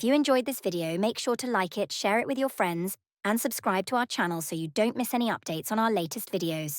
If you enjoyed this video, make sure to like it, share it with your friends, and subscribe to our channel so you don't miss any updates on our latest videos.